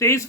23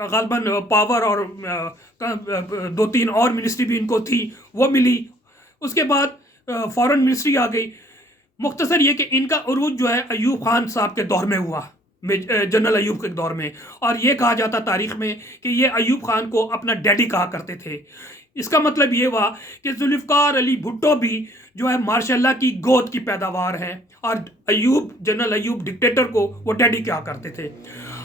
غالباً پاور اور 2-3 اور منسٹری بھی ان کو تھی وہ ملی. اس کے بعد فورن منسٹری آ گئی. مختصر یہ کہ ان کا عروج جو ہے ایوب خان صاحب کے دور میں ہوا، جنرل ایوب کے دور میں. اور یہ کہا جاتا تاریخ میں کہ یہ ایوب خان کو اپنا ڈیڈی کہا کرتے تھے. اس کا مطلب یہ ہوا کہ ذوالفقار علی بھٹو بھی جو ہے ماشاء اللہ کی گود کی پیداوار ہیں، اور ایوب جنرل ایوب ڈکٹیٹر کو وہ ڈیڈی کہا کرتے تھے.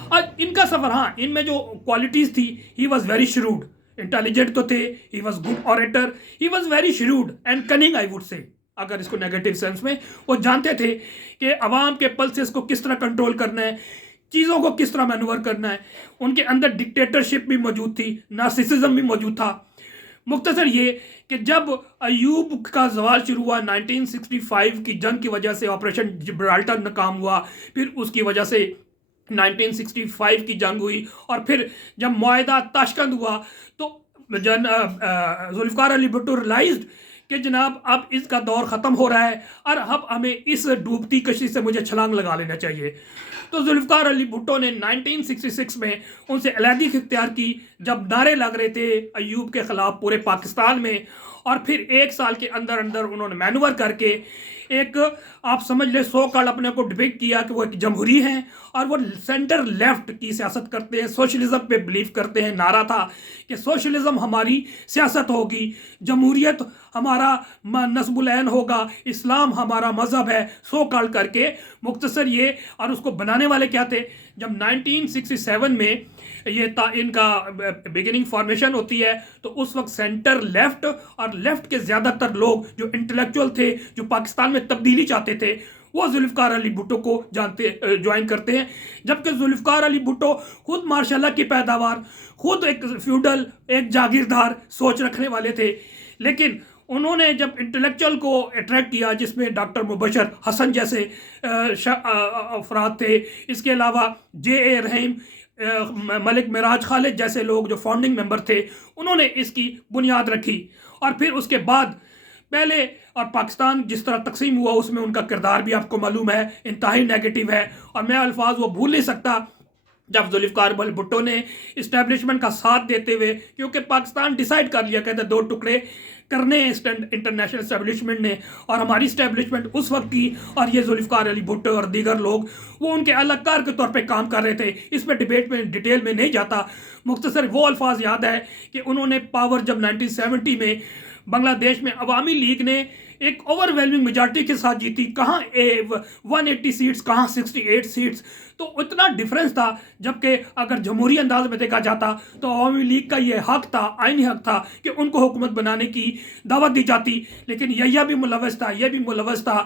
اور ان کا سفر، ہاں ان میں جو کوالٹیز تھی، he was very shrewd, intelligent تو تھے، he was good orator, he was very shrewd and cunning I would say, اگر اس کو نیگیٹو سینس میں. وہ جانتے تھے کہ عوام کے پلسز کو کس طرح کنٹرول کرنا ہے، چیزوں کو کس طرح مینور کرنا ہے. ان کے اندر ڈکٹیٹرشپ بھی موجود تھی، نارسسزم بھی موجود تھا. مختصر یہ کہ جب ایوب کا زوال شروع ہوا 1965 کی جنگ کی وجہ سے، آپریشن جبرالٹر ناکام ہوا، پھر اس کی وجہ سے 1965 کی جنگ ہوئی، اور پھر جب معاہدہ تاشکند ہوا تو ذوالفقار علی بھٹو ریلائزڈ کہ جناب اب اس کا دور ختم ہو رہا ہے اور اب ہمیں اس ڈوبتی کشتی سے مجھے چھلانگ لگا لینا چاہیے. تو ذوالفقار علی بھٹو نے 1966 میں ان سے علیحدگی اختیار کی، جب نعرے لگ رہے تھے ایوب کے خلاف پورے پاکستان میں. اور پھر 1 سال کے اندر انہوں نے مینور کر کے ایک، آپ سمجھ لیں، سو کال اپنے کو ڈپکٹ کیا کہ وہ ایک جمہوری ہیں اور وہ سینٹر لیفٹ کی سیاست کرتے ہیں، سوشلزم پہ بلیو کرتے ہیں. نعرہ تھا کہ سوشلزم ہماری سیاست ہوگی، جمہوریت ہمارا نصب العین ہوگا، اسلام ہمارا مذہب ہے، سو کال کر کے. مختصر یہ، اور اس کو بنانے والے کیا تھے؟ جب 1967 میں یہ ان کا بگننگ فارمیشن ہوتی ہے تو اس وقت سینٹر لیفٹ اور لیفٹ کے زیادہ تر لوگ جو انٹلیکچوئل تھے، جو پاکستان میں تبدیلی چاہتے تھے، وہ ذوالفقار علی بھٹو کو جوائن کرتے ہیں. جبکہ ذوالفقار علی بھٹو خود ماشاء اللہ کی پیداوار، خود ایک فیوڈل، ایک جاگیردار سوچ رکھنے والے تھے. لیکن انہوں نے جب انٹلیکچوئل کو اٹریکٹ کیا، جس میں ڈاکٹر مبشر حسن جیسے افراد تھے، اس کے علاوہ جے اے رحیم، ملک معراج خالد جیسے لوگ جو فاؤنڈنگ ممبر تھے، انہوں نے اس کی بنیاد رکھی. اور پھر اس کے بعد پہلے، اور پاکستان جس طرح تقسیم ہوا اس میں ان کا کردار بھی آپ کو معلوم ہے، انتہائی نیگیٹو ہے. اور میں الفاظ وہ بھول نہیں سکتا جب ذوالفقار بھٹو نے اسٹیبلشمنٹ کا ساتھ دیتے ہوئے، کیونکہ پاکستان ڈیسائیڈ کر لیا، کہتے 2 ٹکڑے کرنے انٹرنیشنل اسٹیبلشمنٹ نے، اور ہماری اسٹیبلشمنٹ اس وقت کی، اور یہ ذوالفقار علی بھٹو اور دیگر لوگ وہ ان کے اہلکار کار کے طور پہ کام کر رہے تھے. اس پہ ڈیبیٹ میں ڈیٹیل میں نہیں جاتا. مختصر وہ الفاظ یاد ہے کہ انہوں نے پاور جب 1970 میں بنگلہ دیش میں عوامی لیگ نے ایک اوور ویلمنگ میجارٹی کے ساتھ جیتی، کہاں 180 سیٹس، کہاں 68 سیٹس. تو اتنا ڈیفرنس تھا. جبکہ اگر جمہوری انداز میں دیکھا جاتا تو عوامی لیگ کا یہ حق تھا، آئینی حق تھا کہ ان کو حکومت بنانے کی دعوت دی جاتی. لیکن یہ بھی ملوث تھا، یہ بھی ملوث تھا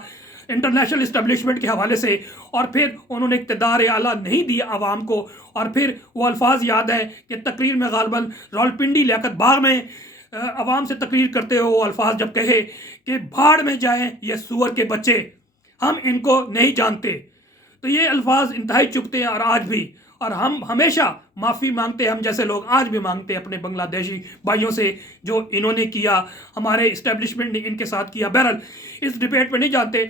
انٹرنیشنل اسٹیبلشمنٹ کے حوالے سے. اور پھر انہوں نے اقتدار اعلیٰ نہیں دیا عوام کو. اور پھر وہ الفاظ یاد ہیں کہ تقریر میں غالباً راولپنڈی لیاقت باغ میں عوام سے تقریر کرتے ہو وہ الفاظ جب کہے کہ بھاڑ میں جائیں یہ سور کے بچے، ہم ان کو نہیں جانتے. تو یہ الفاظ انتہائی چبھتے ہیں، اور آج بھی. اور ہم ہمیشہ معافی مانگتے ہیں، ہم جیسے لوگ آج بھی مانگتے ہیں اپنے بنگلہ دیشی بھائیوں سے جو انہوں نے کیا، ہمارے اسٹیبلشمنٹ نے ان کے ساتھ کیا. بہرحال اس ڈبیٹ میں نہیں جاتے.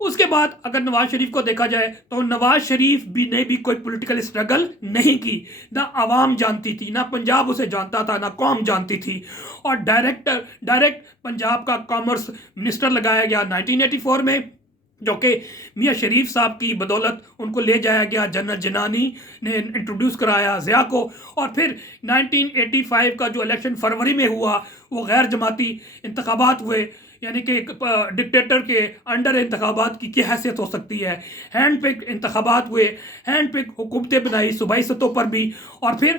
اس کے بعد اگر نواز شریف کو دیکھا جائے تو نواز شریف نے بھی کوئی پولیٹیکل اسٹرگل نہیں کی، نہ عوام جانتی تھی، نہ پنجاب اسے جانتا تھا، نہ قوم جانتی تھی. اور ڈائریکٹ پنجاب کا کامرس منسٹر لگایا گیا 1984 میں، جو کہ میاں شریف صاحب کی بدولت ان کو لے جایا گیا. جنرل جنانی نے انٹروڈیوس کرایا ضیاء کو. اور پھر 1985 کا جو الیکشن فروری میں ہوا وہ غیر جماعتی انتخابات ہوئے، یعنی کہ ڈکٹیٹر کے انڈر انتخابات کی کیا حیثیت ہو سکتی ہے. ہینڈ پک انتخابات ہوئے، ہینڈ پک حکومتیں بنائی صوبائی سطح پر بھی، اور پھر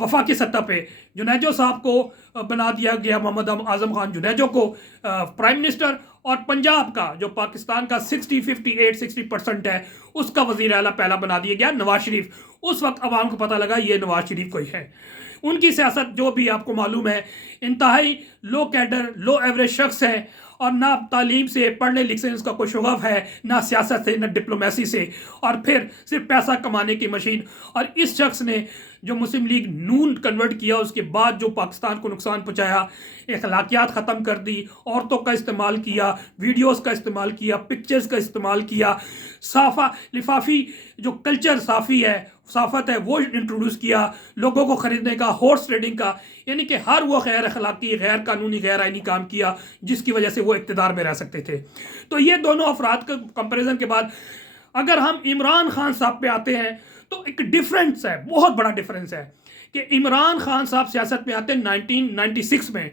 وفاقی سطح پہ جنیجو صاحب کو بنا دیا گیا، محمد اعظم خان جنیجو کو پرائم منسٹر. اور پنجاب کا جو پاکستان کا 60% ہے اس کا وزیر اعلیٰ پہلا بنا دیا گیا نواز شریف. اس وقت عوام کو پتہ لگا یہ نواز شریف کوئی ہے. ان کی سیاست جو بھی آپ کو معلوم ہے، انتہائی لو کیڈر، لو ایوریج شخص ہے، اور نہ تعلیم سے، پڑھنے لکھنے سے اس کا کوئی شغف ہے، نہ سیاست سے، نہ ڈپلومیسی سے، اور پھر صرف پیسہ کمانے کی مشین. اور اس شخص نے جو مسلم لیگ نون کنورٹ کیا، اس کے بعد جو پاکستان کو نقصان پہنچایا، اخلاقیات ختم کر دی، عورتوں کا استعمال کیا، ویڈیوز کا استعمال کیا، پکچرز کا استعمال کیا، لفافی جو کلچر صافی ہے، صافت ہے وہ انٹروڈیوس کیا، لوگوں کو خریدنے کا، ہارس ٹریڈنگ کا، یعنی کہ ہر وہ غیر اخلاقی، غیر قانونی، غیر آئینی کام کیا جس کی وجہ سے وہ اقتدار میں رہ سکتے تھے۔ تو یہ دونوں افراد کے کمپیریزن کے بعد اگر ہم عمران خان صاحب پہ آتے ہیں تو ایک ڈفرینس ہے، بہت بڑا ڈفرینس ہے کہ عمران خان صاحب سیاست میں آتے ہیں 1996 میں،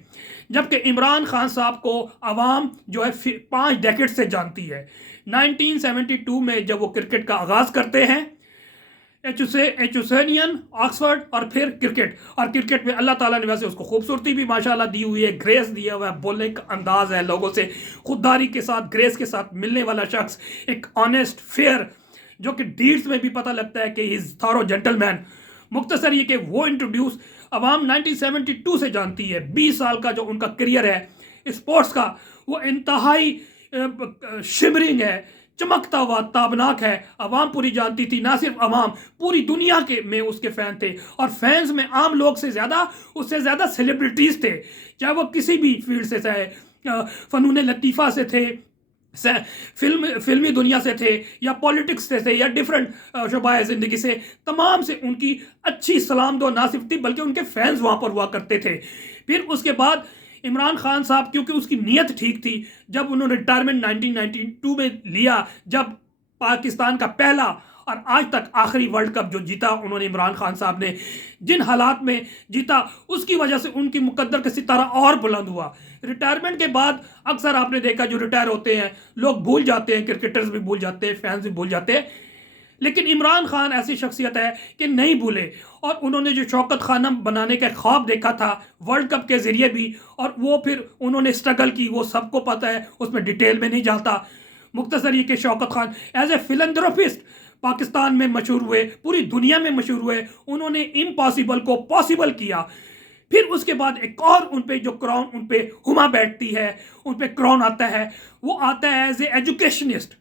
جبکہ عمران خان صاحب کو عوام جو ہے 5 ڈیکیڈ سے جانتی ہے۔ 1972 میں جب وہ کرکٹ کا آغاز کرتے ہیں، ایچوسینین، آکسفورڈ اور پھر کرکٹ، اور کرکٹ میں اللہ تعالیٰ نے ویسے اس کو خوبصورتی بھی ماشاءاللہ دی ہوئی ہے، گریس دیا ہوا ہے، بولنے کا انداز ہے، لوگوں سے خودداری کے ساتھ، گریس کے ساتھ ملنے والا شخص، ایک آنیسٹ، فیئر، جو کہ ڈیڈز میں بھی پتہ لگتا ہے کہ ہی از تھارو جینٹل مین۔ مختصر یہ کہ وہ انٹروڈیوس عوام 1972 سے جانتی ہے۔ 20 سال کا جو ان کا کریئر ہے اسپورٹس کا، وہ انتہائی شمرنگ ہے، چمکتا ہوا، تابناک ہے۔ عوام پوری جانتی تھی، نہ صرف عوام، پوری دنیا کے میں اس کے فین تھے، اور فینز میں عام لوگ سے زیادہ، اس سے زیادہ سیلیبریٹیز تھے، چاہے وہ کسی بھی فیلڈ سے، چاہے فنون لطیفہ سے تھے، فلمی دنیا سے تھے، یا پولیٹکس سے تھے، یا ڈیفرنٹ شعبۂ زندگی سے، تمام سے ان کی اچھی سلام دو نہ صرف تھی بلکہ ان کے فینز وہاں پر ہوا کرتے تھے۔ پھر اس کے بعد عمران خان صاحب، کیونکہ اس کی نیت ٹھیک تھی، جب انہوں نے ریٹائرمنٹ 1992 میں لیا، جب پاکستان کا پہلا اور آج تک آخری ورلڈ کپ جو جیتا انہوں نے، عمران خان صاحب نے جن حالات میں جیتا، اس کی وجہ سے ان کی مقدر کا ستارہ اور بلند ہوا۔ ریٹائرمنٹ کے بعد اکثر آپ نے دیکھا جو ریٹائر ہوتے ہیں لوگ بھول جاتے ہیں، کرکٹرز بھی بھول جاتے ہیں، فینز بھی بھول جاتے ہیں، لیکن عمران خان ایسی شخصیت ہے کہ نہیں بھولے، اور انہوں نے جو شوکت خانہ بنانے کا خواب دیکھا تھا ورلڈ کپ کے ذریعے بھی، اور وہ پھر انہوں نے اسٹرگل کی، وہ سب کو پتہ ہے، اس میں ڈیٹیل میں نہیں جاتا۔ مختصر یہ کہ شوکت خان ایز اے فلنتھروپسٹ پاکستان میں مشہور ہوئے، پوری دنیا میں مشہور ہوئے، انہوں نے امپاسبل کو پاسبل کیا۔ پھر اس کے بعد ایک اور ان پہ جو کراؤن ان پہ ہما بیٹھتی ہے، ان پہ کراؤن آتا ہے، وہ آتا ہے ایز اے ایجوکیشنسٹ۔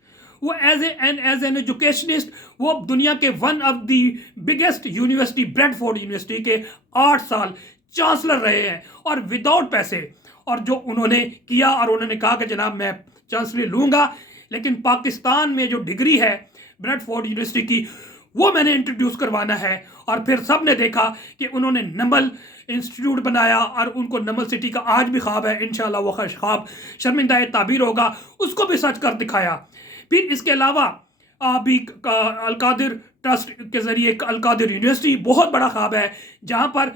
وہ ایز این ایجوکیشنسٹ وہ دنیا کے one of the biggest university, Bradford university کے 8 سال چانسلر رہے ہیں، اور وداؤٹ پیسے، اور جو انہوں نے کیا، اور انہوں نے کہا کہ جناب میں چانسلری لوں گا، لیکن پاکستان میں جو ڈگری ہے بریڈ فورڈ یونیورسٹی کی وہ میں نے انٹروڈیوس کروانا ہے۔ اور پھر سب نے دیکھا کہ انہوں نے نمل انسٹیٹیوٹ بنایا، اور ان کو نمل سٹی کا آج بھی خواب ہے، انشاءاللہ وہ خواب شرمندہ تعبیر ہوگا، اس کو بھی سچ کر دکھایا۔ پھر اس کے علاوہ بھی القادر ٹرسٹ کے ذریعے القادر یونیورسٹی بہت بڑا خواب ہے، جہاں پر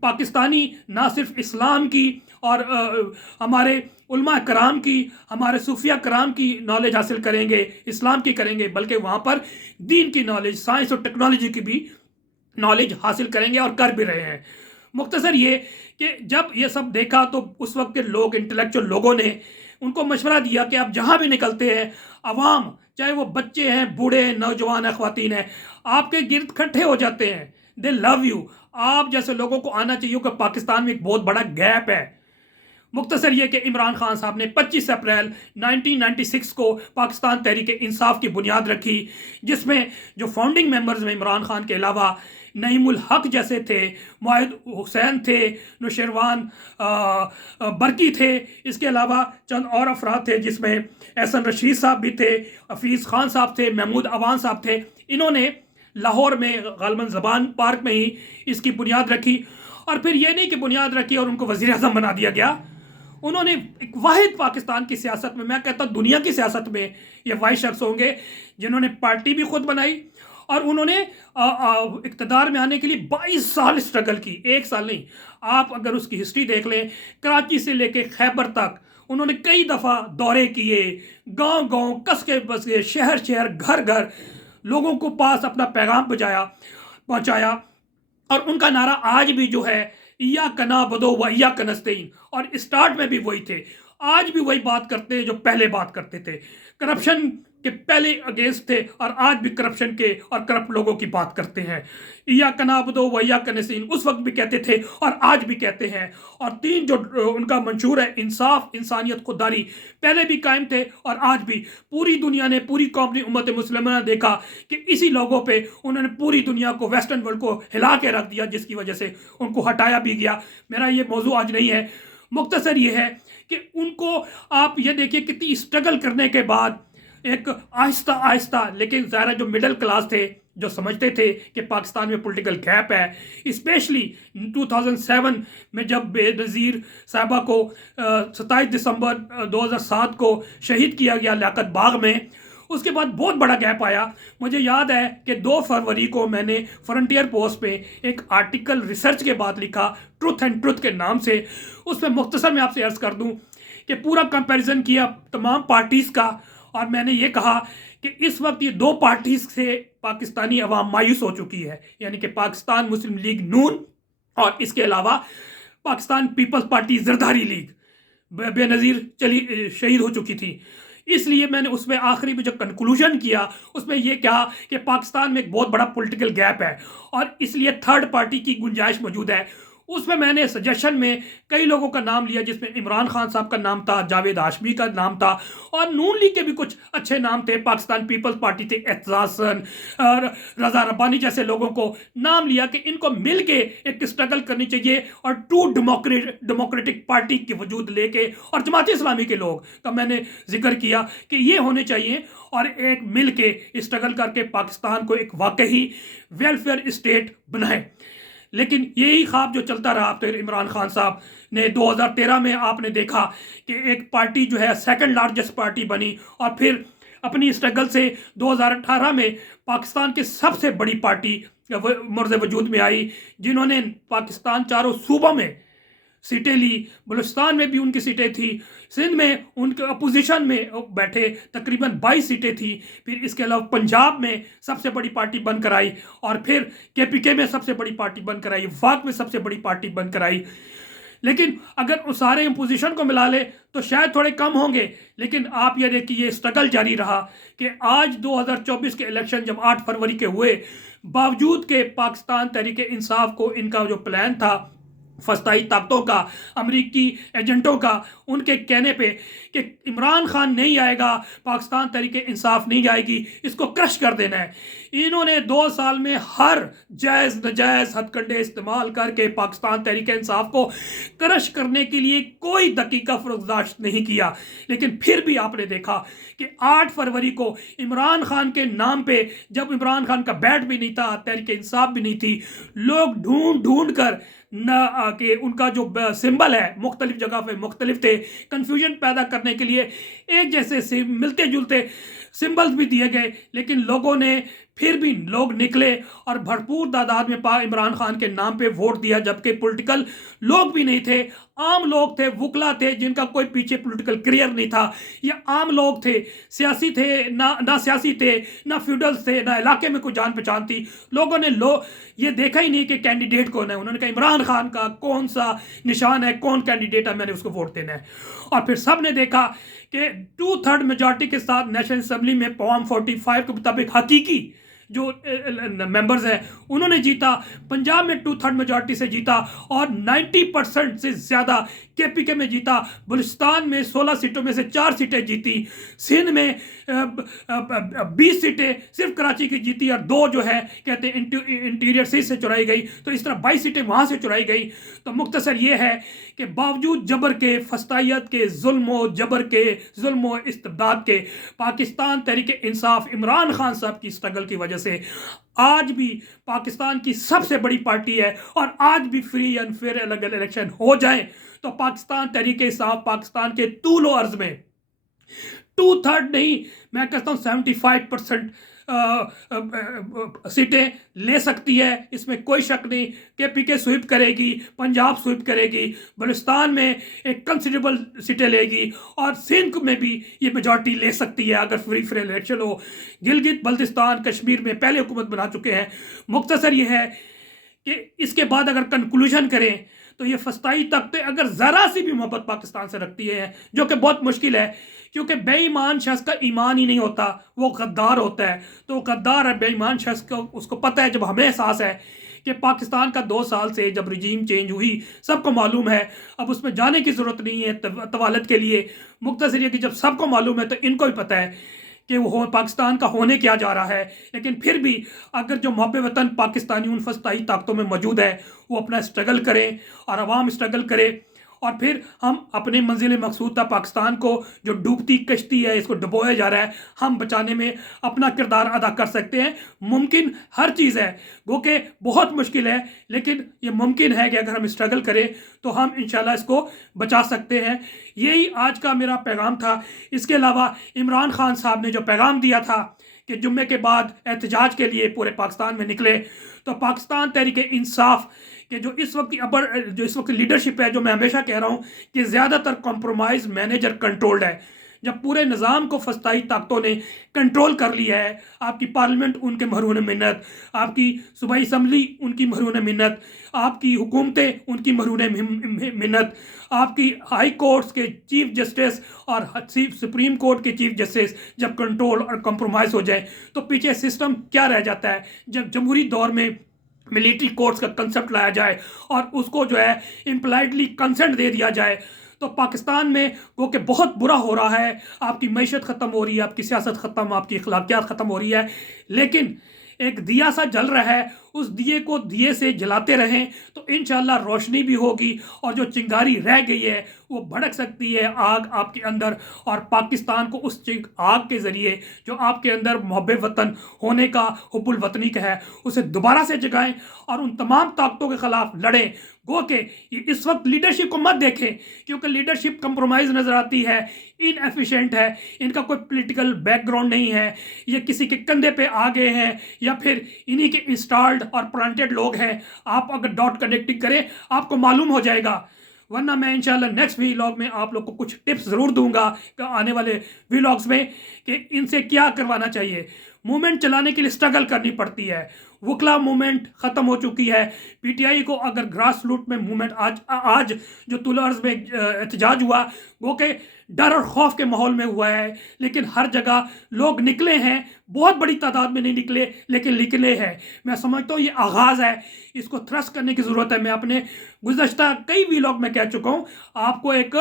پاکستانی نہ صرف اسلام کی اور ہمارے علماء کرام کی، ہمارے صوفیہ کرام کی نالج حاصل کریں گے، اسلام کی کریں گے، بلکہ وہاں پر دین کی نالج، سائنس اور ٹیکنالوجی کی بھی نالج حاصل کریں گے، اور کر بھی رہے ہیں۔ مختصر یہ کہ جب یہ سب دیکھا تو اس وقت کے لوگ، انٹلیکچوئل لوگوں نے ان کو مشورہ دیا کہ آپ جہاں بھی نکلتے ہیں، عوام چاہے وہ بچے ہیں، بوڑھے ہیں، نوجوان ہیں، خواتین ہیں، آپ کے گرد کھٹے ہو جاتے ہیں، دے لو یو۔ آپ جیسے لوگوں کو آنا چاہیے کہ پاکستان میں ایک بہت بڑا گیپ ہے۔ مختصر یہ کہ عمران خان صاحب نے 25 اپریل 1996 کو پاکستان تحریک انصاف کی بنیاد رکھی، جس میں جو فاؤنڈنگ ممبرز میں عمران خان کے علاوہ نعیم الحق جیسے تھے، معاہد حسین تھے، نوشیروان برکی تھے، اس کے علاوہ چند اور افراد تھے جس میں احسن رشید صاحب بھی تھے، حفیظ خان صاحب تھے، محمود عوان صاحب تھے۔ انہوں نے لاہور میں غالباً زبان پارک میں ہی اس کی بنیاد رکھی، اور پھر یہ نہیں کہ بنیاد رکھی اور ان کو وزیر اعظم بنا دیا گیا، انہوں نے ایک واحد پاکستان کی سیاست میں، میں کہتا ہوں دنیا کی سیاست میں یہ واحد شخص ہوں گے جنہوں نے پارٹی بھی خود بنائی، اور انہوں نے اقتدار میں آنے کے لیے 22 سال اسٹرگل کی، 1 سال نہیں۔ آپ اگر اس کی ہسٹری دیکھ لیں، کراچی سے لے کے خیبر تک انہوں نے کئی دفعہ دورے کیے، گاؤں گاؤں، قصبے بسے، شہر شہر، گھر گھر، لوگوں کو پاس اپنا پیغام پہنچایا، اور ان کا نعرہ آج بھی جو ہے ایاک نعبدو و ایاک نستعین، اور اسٹارٹ میں بھی وہی تھے، آج بھی وہی بات کرتے ہیں جو پہلے بات کرتے تھے، کرپشن کے پہلے اگینسٹ تھے، اور آج بھی کرپشن کے اور کرپٹ لوگوں کی بات کرتے ہیں۔ ایاک نعبدو و ایاک نستعین اس وقت بھی کہتے تھے اور آج بھی کہتے ہیں، اور 3 جو ان کا منشور ہے، انصاف، انسانیت، خودداری، پہلے بھی قائم تھے اور آج بھی۔ پوری دنیا نے، پوری قوم نے، امت مسلمہ نے دیکھا کہ اسی لوگوں پہ انہوں نے پوری دنیا کو، ویسٹرن ورلڈ کو ہلا کے رکھ دیا، جس کی وجہ سے ان کو ہٹایا بھی گیا۔ میرا یہ موضوع آج نہیں ہے، مختصر یہ ہے کہ ان کو آپ یہ دیکھیے کتنی اسٹرگل کرنے کے بعد ایک آہستہ آہستہ، لیکن ظاہر جو مڈل کلاس تھے، جو سمجھتے تھے کہ پاکستان میں پولیٹیکل گیپ ہے، اسپیشلی 2007 میں جب بے نظیر صاحبہ کو 27 دسمبر 2007 کو شہید کیا گیا لیاقت باغ میں، اس کے بعد بہت بڑا گیپ آیا۔ مجھے یاد ہے کہ 2 فروری کو میں نے فرنٹیئر پوسٹ پہ ایک آرٹیکل ریسرچ کے بعد لکھا، ٹروتھ اینڈ ٹروتھ کے نام سے۔ اس میں مختصر میں آپ سے عرض کر دوں کہ پورا کمپیریزن کیا تمام پارٹیز کا، اور میں نے یہ کہا کہ اس وقت یہ 2 پارٹیز سے پاکستانی عوام مایوس ہو چکی ہے، یعنی کہ پاکستان مسلم لیگ نون اور اس کے علاوہ پاکستان پیپلز پارٹی زرداری لیگ بے نظیر شہید ہو چکی تھی۔ اس لیے میں نے اس میں آخری میں جو کنکلوژن کیا اس میں یہ کہا کہ پاکستان میں ایک بہت بڑا پولیٹیکل گیپ ہے اور اس لیے تھرڈ پارٹی کی گنجائش موجود ہے۔ اس میں نے سجیشن میں کئی لوگوں کا نام لیا، جس میں عمران خان صاحب کا نام تھا، جاوید ہاشمی کا نام تھا، اور نون لیگ کے بھی کچھ اچھے نام تھے، پاکستان پیپلز پارٹی تھے، اعتزازن اور رضا ربانی جیسے لوگوں کو نام لیا کہ ان کو مل کے ایک اسٹرگل کرنی چاہیے اور 2 ڈیموکریٹک پارٹی کے وجود لے کے، اور جماعت اسلامی کے لوگ کا میں نے ذکر کیا کہ یہ ہونے چاہیے اور ایک مل کے اسٹرگل کر کے پاکستان کو ایک واقعی ویلفیئر اسٹیٹ بنائے۔ لیکن یہی خواب جو چلتا رہا، پھر عمران خان صاحب نے 2013 میں آپ نے دیکھا کہ ایک پارٹی جو ہے سیکنڈ لارجسٹ پارٹی بنی، اور پھر اپنی اسٹرگل سے 2018 میں پاکستان کے سب سے بڑی پارٹی مرز وجود میں آئی، جنہوں نے پاکستان چاروں صوبوں میں سیٹیں لی، بلوچستان میں بھی ان کی سیٹیں تھی، سندھ میں ان کے اپوزیشن میں بیٹھے تقریباً 22 سیٹیں تھیں، پھر اس کے علاوہ پنجاب میں سب سے بڑی پارٹی بن کر آئی، اور پھر KPK میں سب سے بڑی پارٹی بن کر آئی، وفاق میں سب سے بڑی پارٹی بن کر آئی۔ لیکن اگر اس سارے اپوزیشن کو ملا لے تو شاید تھوڑے کم ہوں گے، لیکن آپ یہ دیکھیں یہ اسٹرگل جاری رہا کہ آج 2024 کے الیکشن جب 8 فروری کے ہوئے، باوجود کہ پاکستان تحریک انصاف کو ان کا جو پلان تھا فسطائی طاقتوں کا، امریکی ایجنٹوں کا، ان کے کہنے پہ کہ عمران خان نہیں آئے گا، پاکستان تحریک انصاف نہیں آئے گی، اس کو کرش کر دینا ہے، انہوں نے 2 سال میں ہر جائز نجائز ہتھ کنڈے استعمال کر کے پاکستان تحریک انصاف کو کرش کرنے کے لیے کوئی دقیقہ فرزداشت نہیں کیا۔ لیکن پھر بھی آپ نے دیکھا کہ 8 فروری کو عمران خان کے نام پہ، جب عمران خان کا بیٹ بھی نہیں تھا، تحریک انصاف بھی نہیں تھی، لوگ ڈھونڈ کر نہ کہ ان کا جو سمبل ہے مختلف جگہ پہ مختلف تھے، کنفیوژن پیدا کرنے کے لیے ایک جیسے ملتے جلتے سمبلز بھی دیے گئے، لیکن لوگوں نے پھر بھی لوگ نکلے اور بھرپور تعداد میں عمران خان کے نام پہ ووٹ دیا، جبکہ پولیٹیکل لوگ بھی نہیں تھے، عام لوگ تھے، وکلا تھے جن کا کوئی پیچھے پولیٹیکل کریئر نہیں تھا، یہ عام لوگ تھے، سیاسی تھے نہ سیاسی تھے، نہ فیوڈلز تھے، نہ علاقے میں کوئی جان پہچان تھی۔ لوگوں نے یہ دیکھا ہی نہیں کہ کینڈیڈیٹ کون ہے، انہوں نے کہا عمران خان کا کون سا نشان ہے، کون کینڈیڈیٹ ہے، میں نے اس کو ووٹ دینا ہے۔ اور پھر سب نے دیکھا کہ 2/3 میجارٹی کے ساتھ نیشنل اسمبلی میں فارم 45 کے مطابق حقیقی جو ممبرز ہیں انہوں نے جیتا، پنجاب میں 2/3 میجارٹی سے جیتا، اور 90% سے زیادہ KPK میں جیتا، بلوچستان میں 16 سیٹوں میں سے 4 سیٹیں جیتی، سندھ میں 20 سیٹیں صرف کراچی کی جیتی، اور 2 جو ہے کہتے ہیں انٹیریئر سیٹ سے چرائی گئی، تو اس طرح 22 سیٹیں وہاں سے چرائی گئی۔ تو مختصر یہ ہے کہ باوجود جبر کے، فسطائیت کے، ظلم و استبداد کے، پاکستان تحریک انصاف عمران خان صاحب کی اسٹرگل کی وجہ سے آج بھی پاکستان کی سب سے بڑی پارٹی ہے، اور آج بھی فری اینڈ فیئر الیکشن ہو جائیں تو پاکستان تحریک انصاف پاکستان کے طول و عرض میں 2/3 نہیں، میں کہتا ہوں 75% سیٹیں لے سکتی ہے، اس میں کوئی شک نہیں۔ KPK سویپ کرے گی، پنجاب سویپ کرے گی، بلوچستان میں ایک کنسیڈریبل سیٹیں لے گی، اور سندھ میں بھی یہ میجارٹی لے سکتی ہے اگر فری الیکشن ہو۔ گلگت بلتستان کشمیر میں پہلے حکومت بنا چکے ہیں۔ مختصر یہ ہے کہ اس کے بعد اگر کنکلوژن کریں تو یہ فسطائی طاقتیں اگر ذرا سی بھی محبت پاکستان سے رکھتی ہے، جو کہ بہت مشکل ہے کیونکہ بے ایمان شخص کا ایمان ہی نہیں ہوتا، وہ غدار ہوتا ہے، تو غدار ہے بے ایمان شخص کو، اس کو پتہ ہے، جب ہمیں احساس ہے کہ پاکستان کا 2 سال سے جب رجیم چینج ہوئی سب کو معلوم ہے، اب اس میں جانے کی ضرورت نہیں ہے طوالت کے لیے۔ مختصر یہ کہ جب سب کو معلوم ہے تو ان کو بھی پتہ ہے کہ وہ پاکستان کا ہونے کیا جا رہا ہے، لیکن پھر بھی اگر جو محب وطن پاکستانی ان فسطائی طاقتوں میں موجود ہے وہ اپنا اسٹرگل کریں اور عوام اسٹرگل کرے، اور پھر ہم اپنے منزل مقصود تھا پاکستان کو جو ڈوبتی کشتی ہے اس کو ڈبویا جا رہا ہے ہم بچانے میں اپنا کردار ادا کر سکتے ہیں. ممکن ہر چیز ہے گو کہ بہت مشکل ہے لیکن یہ ممکن ہے کہ اگر ہم اسٹرگل کریں تو ہم انشاءاللہ اس کو بچا سکتے ہیں. یہی آج کا میرا پیغام تھا. اس کے علاوہ عمران خان صاحب نے جو پیغام دیا تھا کہ جمعے کے بعد احتجاج کے لیے پورے پاکستان میں نکلے تو پاکستان تحریک انصاف کہ جو اس وقت لیڈرشپ ہے جو میں ہمیشہ کہہ رہا ہوں کہ زیادہ تر کمپرومائز مینیجر کنٹرولڈ ہے. جب پورے نظام کو فسطائی طاقتوں نے کنٹرول کر لیا ہے آپ کی پارلیمنٹ ان کے مرہون منت آپ کی صوبائی اسمبلی ان کی مرہون منت آپ کی حکومتیں ان کی مرہون منت آپ کی ہائی کورٹس کے چیف جسٹس اور سپریم کورٹ کے چیف جسٹس جب کنٹرول اور کمپرومائز ہو جائیں تو پیچھے سسٹم کیا رہ جاتا ہے. جب جمہوری دور میں ملیٹری کورٹس کا کنسپٹ لایا جائے اور اس کو جو ہے امپلائڈلی کنسنٹ دے دیا جائے تو پاکستان میں وہ کہ بہت برا ہو رہا ہے. آپ کی معیشت ختم ہو رہی ہے آپ کی سیاست ختم آپ کی اخلاقیات ختم ہو رہی ہے. لیکن ایک دیا سا جل رہا ہے اس دیے کو دیے سے جلاتے رہیں تو انشاءاللہ روشنی بھی ہوگی اور جو چنگاری رہ گئی ہے وہ بھڑک سکتی ہے آگ آپ کے اندر اور پاکستان کو اس آگ کے ذریعے جو آپ کے اندر محب وطن ہونے کا حب الوطنی کا ہے اسے دوبارہ سے جگائیں اور ان تمام طاقتوں کے خلاف لڑیں. گو کہ اس وقت لیڈرشپ کو مت دیکھیں کیونکہ لیڈرشپ کمپرومائز نظر آتی ہے ان ایفیشینٹ ہے ان کا کوئی پولیٹیکل بیک گراؤنڈ نہیں ہے یہ کسی کے کندھے پہ آ گئے ہیں یا پھر انہی کے انسٹالڈ اور پلانٹڈ لوگ ہیں. آپ اگر ڈاٹ کنیکٹنگ کریں آپ کو معلوم ہو جائے گا. ورنہ میں انشاءاللہ نیکسٹ ویلاگ میں آپ لوگ کو کچھ ٹپس ضرور دوں گا کہ آنے والے ویلاگز میں کہ ان سے کیا کروانا چاہیے. موومنٹ چلانے کے لیے اسٹرگل کرنی پڑتی ہے. وکلا موومنٹ ختم ہو چکی ہے. پی ٹی آئی کو اگر گراس روٹ میں موومنٹ آج جو طول عرض میں احتجاج ہوا وہ کہ ڈر اور خوف کے ماحول میں ہوا ہے لیکن ہر جگہ لوگ نکلے ہیں. بہت بڑی تعداد میں نہیں نکلے لیکن نکلے ہیں. میں سمجھتا ہوں یہ آغاز ہے اس کو تھرسٹ کرنے کی ضرورت ہے. میں اپنے گزشتہ کئی ویلاگ میں کہہ چکا ہوں آپ کو ایک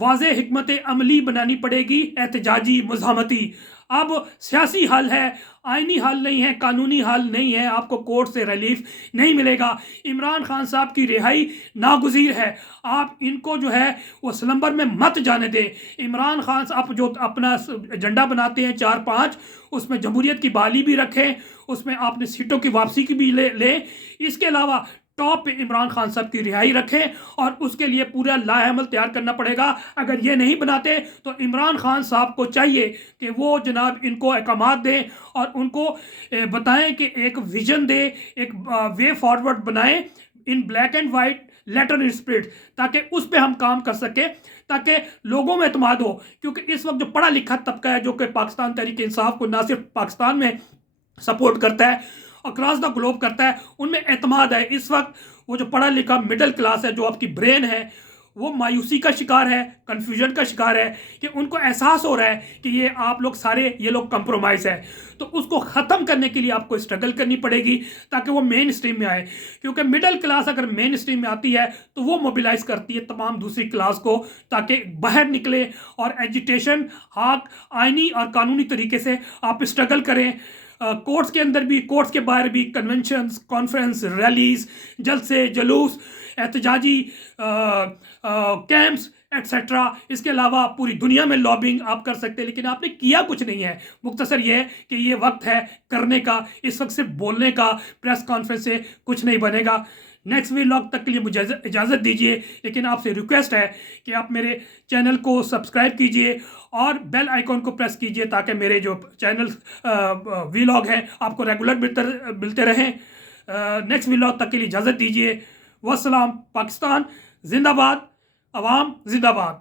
واضح حکمت عملی بنانی پڑے گی احتجاجی مزاحمتی. اب سیاسی حل ہے آئینی حل نہیں ہے قانونی حل نہیں ہے. آپ کو کورٹ سے ریلیف نہیں ملے گا. عمران خان صاحب کی رہائی ناگزیر ہے. آپ ان کو جو ہے وہ سلمبر میں مت جانے دیں. عمران خان صاحب جو اپنا ایجنڈا بناتے ہیں 4-5 اس میں جمہوریت کی بحالی بھی رکھیں اس میں آپ نے سیٹوں کی واپسی کی بھی لیں. اس کے علاوہ ٹاپ پہ عمران خان صاحب کی رہائی رکھیں اور اس کے لیے پورا لاہ عمل تیار کرنا پڑے گا. اگر یہ نہیں بناتے تو عمران خان صاحب کو چاہیے کہ وہ جناب ان کو احکامات دیں اور ان کو بتائیں کہ ایک ویژن دے ایک وے فارورڈ بنائیں in black and white letter in spirit تاکہ اس پہ ہم کام کر سکیں تاکہ لوگوں میں اعتماد ہو. کیونکہ اس وقت جو پڑھا لکھا طبقہ ہے جو کہ پاکستان تحریک انصاف کو نہ صرف پاکستان میں سپورٹ کرتا ہے اکراس دا گلوب کرتا ہے ان میں اعتماد ہے. اس وقت وہ جو پڑھا لکھا مڈل کلاس ہے جو آپ کی برین ہے وہ مایوسی کا شکار ہے کنفیوژن کا شکار ہے کہ ان کو احساس ہو رہا ہے کہ یہ آپ لوگ سارے یہ لوگ کمپرومائز ہے. تو اس کو ختم کرنے کے لیے آپ کو اسٹرگل کرنی پڑے گی تاکہ وہ مین اسٹریم میں آئے. کیونکہ مڈل کلاس اگر مین اسٹریم میں آتی ہے تو وہ موبیلائز کرتی ہے تمام دوسری کلاس کو تاکہ باہر نکلے اور ایجیٹیشن حق آئینی اور قانونی طریقے سے آپ اسٹرگل کریں. کورٹس کے اندر بھی کورٹس کے باہر بھی کنونشنز کانفرنس ریلیز جلسے جلوس احتجاجی کیمپس ایٹسیٹرا. اس کے علاوہ پوری دنیا میں لابنگ آپ کر سکتے ہیں لیکن آپ نے کیا کچھ نہیں ہے. مختصر یہ ہے کہ یہ وقت ہے کرنے کا. اس وقت صرف بولنے کا پریس کانفرنس سے کچھ نہیں بنے گا. نیکسٹ ویلاگ تک کے لیے مجھے اجازت دیجیے لیکن آپ سے ریکویسٹ ہے کہ آپ میرے چینل کو سبسکرائب کیجیے اور بیل آئیکن کو پریس کیجیے تاکہ میرے جو چینل ویلاگ ہیں آپ کو ریگولر ملتے رہیں. نیکسٹ ویلاگ تک کے لیے اجازت دیجیے. والسلام. پاکستان زندہ باد. عوام زندہ باد.